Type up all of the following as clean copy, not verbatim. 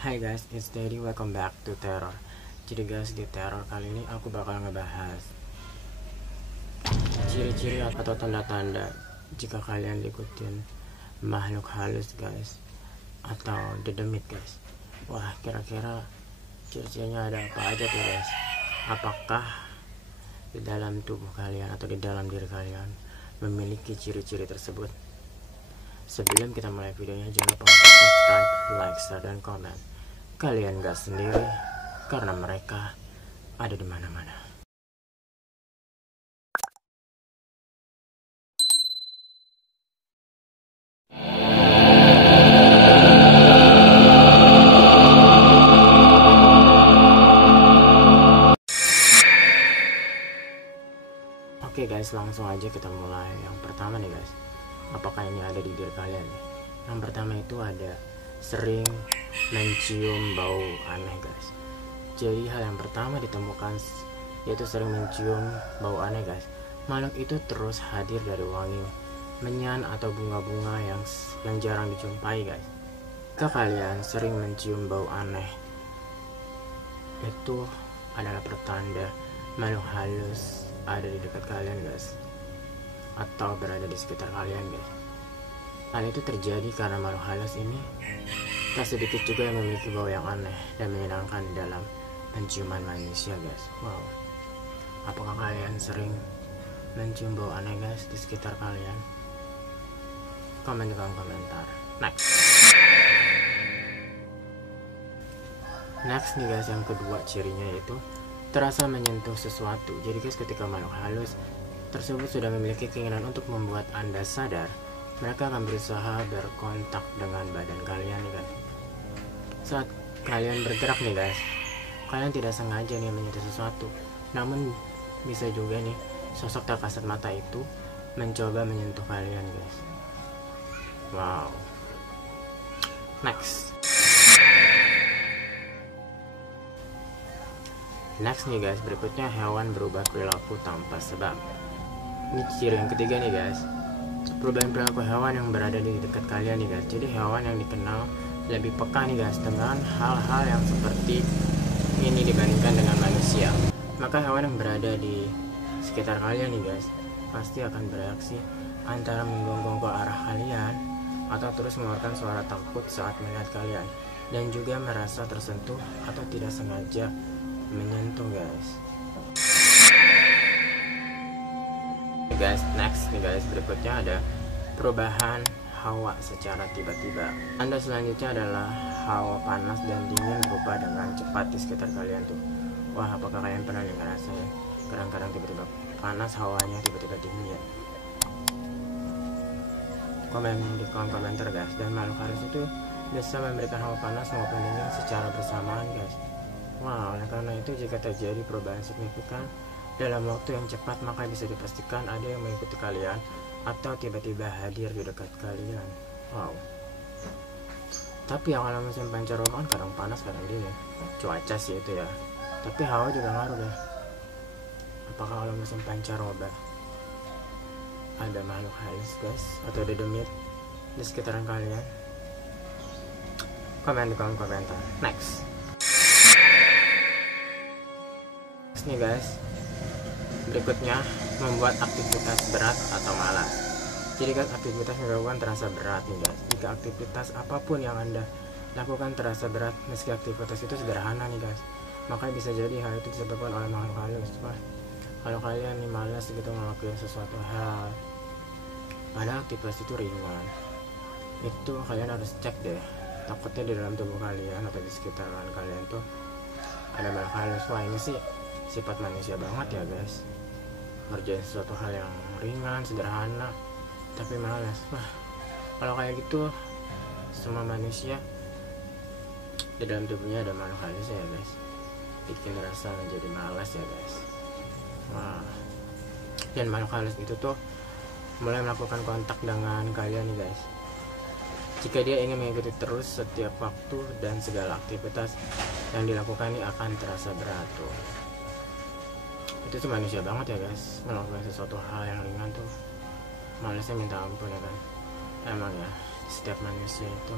Hai guys, it's Daddy. Welcome back to Terror. Jadi guys, di Terror kali ini aku bakal ngebahas ciri-ciri atau tanda-tanda jika kalian ikutin makhluk halus guys, atau dedemit guys. Wah, kira-kira ciri-cirinya ada apa aja tuh guys? Apakah di dalam tubuh kalian atau di dalam diri kalian memiliki ciri-ciri tersebut? Sebelum kita mulai videonya, jangan lupa subscribe, like, share, dan komen. Kalian gak sendiri, karena mereka ada di mana-mana. Oke guys, langsung aja kita mulai. Yang pertama nih guys, apakah ini ada di diri kalian nih? Yang pertama itu ada sering mencium bau aneh guys. Jadi hal yang pertama ditemukan yaitu sering mencium bau aneh guys. Makhluk itu terus hadir dari wangi menyan atau bunga-bunga yang jarang dijumpai guys. Jika kalian sering mencium bau aneh, itu adalah pertanda makhluk halus ada di dekat kalian guys, atau berada di sekitar kalian guys. Hal itu terjadi karena makhluk halus ini tak sedikit juga yang memiliki bau yang aneh dan menyenangkan dalam penciuman manusia guys. Wow, apakah kalian sering mencium bau aneh guys di sekitar kalian? Komen di kolom komentar. Next nih guys, yang kedua cirinya yaitu terasa menyentuh sesuatu. Jadi guys, ketika makhluk halus tersebut sudah memiliki keinginan untuk membuat Anda sadar, mereka akan berusaha berkontak dengan badan kalian nih guys. Saat kalian bergerak nih guys, kalian tidak sengaja nih menyentuh sesuatu, namun bisa juga nih sosok tak kasat mata itu mencoba menyentuh kalian guys. Wow. Next nih guys, berikutnya hewan berubah perilaku tanpa sebab. Ini ciri yang ketiga nih guys, perubahan perilaku hewan yang berada di dekat kalian nih guys. Jadi hewan yang dikenal lebih peka nih guys dengan hal-hal yang seperti ini dibandingkan dengan manusia. Maka hewan yang berada di sekitar kalian nih guys pasti akan bereaksi antara menggonggong ke arah kalian atau terus mengeluarkan suara takut saat melihat kalian, dan juga merasa tersentuh atau tidak sengaja menyentuh guys. Next nih guys, berikutnya ada perubahan hawa secara tiba-tiba. Tanda selanjutnya adalah hawa panas dan dingin berubah dengan cepat di sekitar kalian tuh. Wah, apakah kalian pernah ngerasain kadang-kadang tiba-tiba panas hawanya, tiba-tiba dingin? Komen di kolom komentar guys. Dan makhluk halus itu bisa memberikan hawa panas maupun dingin secara bersamaan guys. Wow, oleh karena itu jika terjadi perubahan signifikan dalam waktu yang cepat, maka bisa dipastikan ada yang mengikuti kalian atau tiba-tiba hadir di dekat kalian. Wow. Tapi yang kalau musim pancaroba kan kadang panas kadang dingin, cuaca sih itu ya. Tapi hawa juga ngaruh deh. Apakah kalau musim pancaroba ada makhluk halus guys atau ada demit di sekitaran kalian? Komen di kolom komentar. Next nih guys, berikutnya membuat aktivitas berat atau malas. Jadi guys, aktivitas yang dilakukan terasa berat nih guys. Jika aktivitas apapun yang Anda lakukan terasa berat, meski aktivitas itu sederhana nih guys, maka bisa jadi hal itu disebabkan oleh makhluk halus. Wah, kalau kalian nih malas gitu ngelakuin sesuatu hal padahal aktivitas itu ringan, itu kalian harus cek deh, takutnya di dalam tubuh kalian atau di sekitaran kalian tuh ada makhluk halus. Wah, ini sih sifat manusia banget ya guys, ngerjain sesuatu hal yang ringan, sederhana, tapi malas. Wah, kalau kayak gitu semua manusia di dalam tubuhnya ada makhluk halus ya guys, bikin rasa menjadi malas ya guys. Wah, dan makhluk halus itu tuh mulai melakukan kontak dengan kalian nih guys jika dia ingin mengikuti terus setiap waktu, dan segala aktivitas yang dilakukan ini akan terasa berat tuh. Itu tuh manusia banget ya guys, melakukan sesuatu hal yang ringan tuh malasnya minta ampun ya kan. Emang ya, setiap manusia itu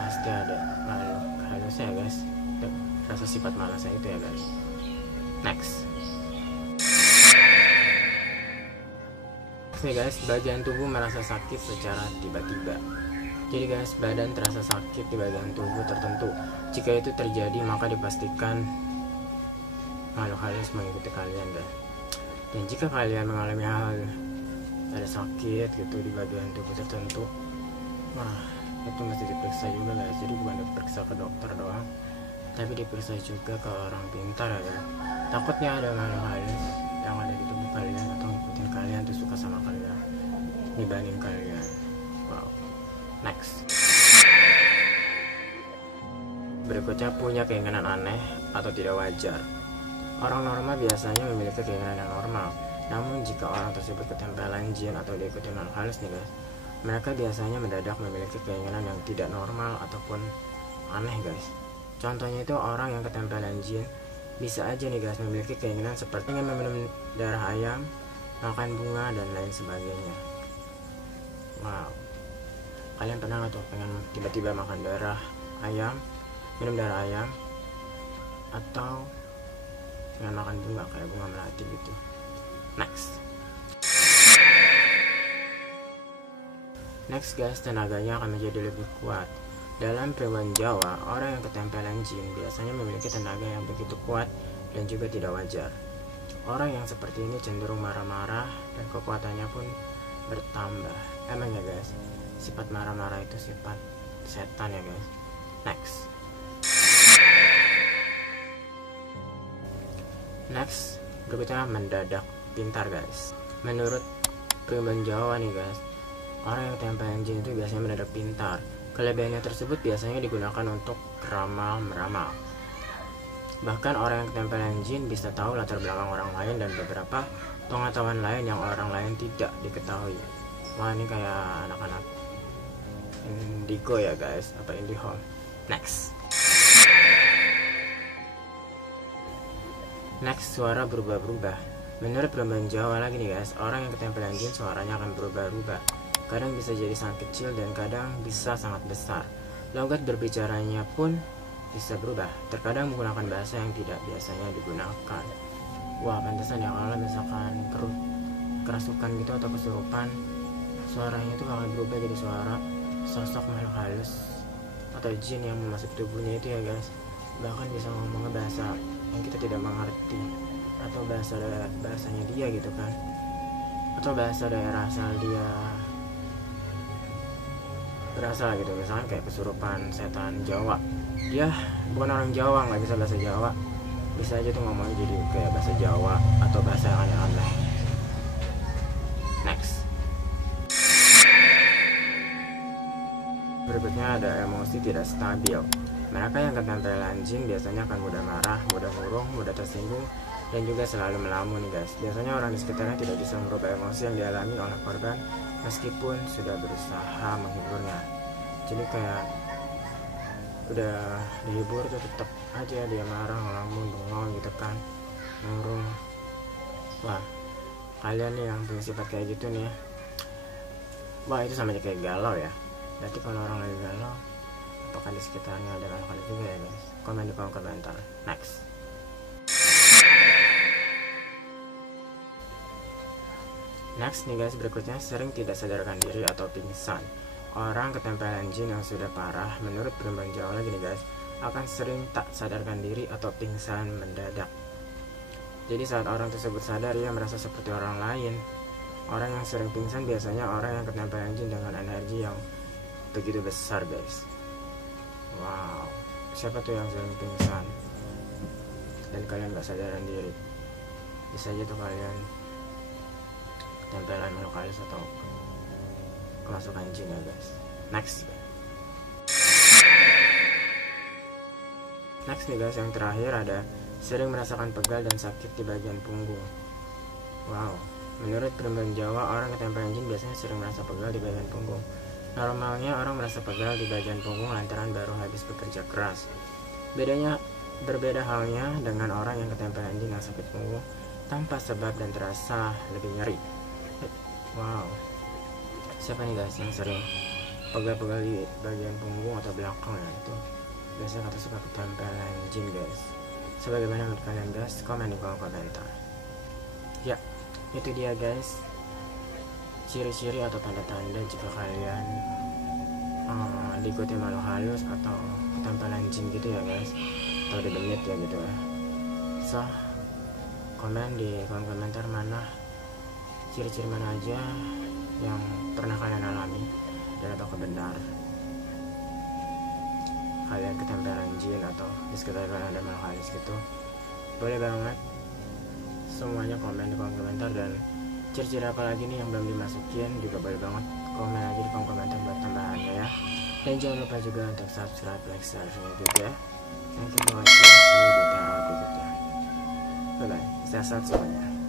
pasti ada makhluk halusnya ya guys, rasa sifat malasnya itu ya guys. Next nih guys, bagian tubuh merasa sakit secara tiba-tiba. Jadi guys, badan terasa sakit di bagian tubuh tertentu. Jika itu terjadi, maka dipastikan makhluk halus mengikuti kalian guys. Dan jika kalian mengalami hal ada sakit gitu di bagian tubuh tertentu, wah itu mesti diperiksa juga guys. Jadi bukan diperiksa ke dokter doang, tapi diperiksa juga ke orang pintar ya guys. Takutnya ada makhluk halus yang ada di tubuh kalian atau ngikutin kalian tuh suka sama kalian dibanding kalian. Wow. Next, berikutnya punya keinginan aneh atau tidak wajar. Orang normal biasanya memiliki keinginan yang normal, namun jika orang tersebut ketempelan jin atau diikuti makhluk halus nih guys, mereka biasanya mendadak memiliki keinginan yang tidak normal ataupun aneh guys. Contohnya itu orang yang ketempelan jin bisa aja nih guys memiliki keinginan seperti ingin meminum darah ayam, makan bunga, dan lain sebagainya. Wow, kalian pernah nggak tuh pengen tiba-tiba makan darah ayam, minum darah ayam, atau pengen makan bunga kayak bunga melati gitu. Next guys, tenaganya akan menjadi lebih kuat. Dalam peribahasa Jawa, orang yang ketempelan jin biasanya memiliki tenaga yang begitu kuat dan juga tidak wajar. Orang yang seperti ini cenderung marah-marah dan kekuatannya pun bertambah. Emang ya guys, sifat marah-marah itu sifat setan ya guys. Next, berikutnya mendadak pintar guys. Menurut peribahasa Jawa nih guys, orang yang ketempelan jin itu biasanya mendadak pintar. Kelebihannya tersebut biasanya digunakan untuk meramal. Bahkan orang yang ketempelan jin bisa tahu latar belakang orang lain dan beberapa pengetahuan lain yang orang lain tidak diketahui. Wah, ini kayak anak-anak Indigo ya guys, apa IndiHome. Next, suara berubah-ubah. Menurut peribahasa Jawa lagi nih guys, orang yang ketempelan jin suaranya akan berubah-ubah. Kadang bisa jadi sangat kecil dan kadang bisa sangat besar. Logat berbicaranya pun bisa berubah. Terkadang menggunakan bahasa yang tidak biasanya digunakan. Wah, pantesan ya kalau misalkan kerasukan gitu atau kesurupan, suaranya itu bakal berubah jadi suara sosok makhluk halus atau jin yang memasuki tubuhnya itu ya guys. Bahkan bisa ngomongnya bahasa yang kita tidak mengerti, atau bahasanya dia gitu kan, atau bahasa daerah asal dia berasal gitu. Misalkan kayak kesurupan setan Jawa, dia bukan orang Jawa, nggak bisa bahasa Jawa, bisa aja tuh ngomongnya jadi kayak bahasa Jawa atau bahasa yang aneh-aneh. Next, berikutnya ada emosi tidak stabil. Mereka yang ketempelan jin biasanya akan mudah marah, mudah murung, mudah tersinggung, dan juga selalu melamun guys. Biasanya orang di sekitarnya tidak bisa merubah emosi yang dialami oleh korban meskipun sudah berusaha menghiburnya. Jadi kayak udah dihibur tuh tetap aja dia marah, ngelamun, bengong gitu kan, murung. Wah, kalian nih yang punya sifat kayak gitu nih ya, wah itu sama aja kayak galau ya. Berarti kalau orang lagi galau, apakah di sekitarnya ada makhluk juga ya guys? Komen di kolom komentar. Next nih guys, berikutnya sering tidak sadarkan diri atau pingsan. Orang ketempelan jin yang sudah parah, menurut peribahasa Jawa lagi nih guys, akan sering tak sadarkan diri atau pingsan mendadak. Jadi saat orang tersebut sadar, ia merasa seperti orang lain. Orang yang sering pingsan biasanya orang yang ketempelan jin dengan energi yang begitu besar guys. Wow, siapa tuh yang sering pingsan dan kalian gak sadarkan diri? Bisa aja tuh kalian ketempelan makhluk halus atau kemasukan jin ya guys. Next nih guys, yang terakhir ada sering merasakan pegal dan sakit di bagian punggung. Wow, menurut peribahasa Jawa, orang ketempelan jin biasanya sering merasa pegal di bagian punggung. Normalnya orang merasa pegal di bagian punggung lantaran baru habis bekerja keras. Berbeda halnya dengan orang yang ketempelan jin yang sakit punggung tanpa sebab dan terasa lebih nyeri. Wow, siapa nih guys yang sering pegal-pegal di bagian punggung atau belakang ya, itu biasanya kata suka ketempelan jin guys. Sebagaimana menurut kalian guys, komen di kolom komentar. Ya, itu dia guys, ciri-ciri atau tanda-tanda jika kalian diikuti makhluk halus atau ketempelan jin gitu ya guys, atau didemit ya gitu ya. So, komen di kolom komentar mana ciri-ciri mana aja yang pernah kalian alami dan apakah benar kalian ketempelan jin atau di sekitar kalian ada makhluk halus gitu. Boleh banget semuanya komen di kolom komentar, dan ciri-ciri apa lagi nih yang belum dimasukin juga boleh banget komen aja di kolom komentar buat tambahannya ya. Dan jangan lupa juga untuk subscribe, like, share juga. Thank you for watching, see you di video berikutnya. Bye bye, sehat-sehat semuanya.